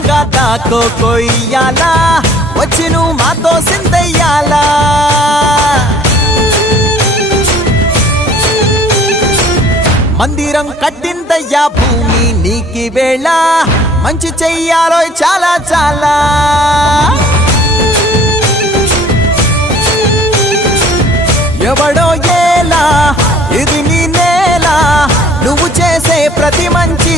దూరంగా దాకో కొయ్యాలా వచ్చి నువ్వు మాతో సిందయ్యాలా మందిరం కట్టిందయ్యా భూమి నీకి వేళ మంచి చెయ్యాలో చాలా చాలా ఎవడో ఏలా ఇది నీ నేల నువ్వు చేసే ప్రతి మంచి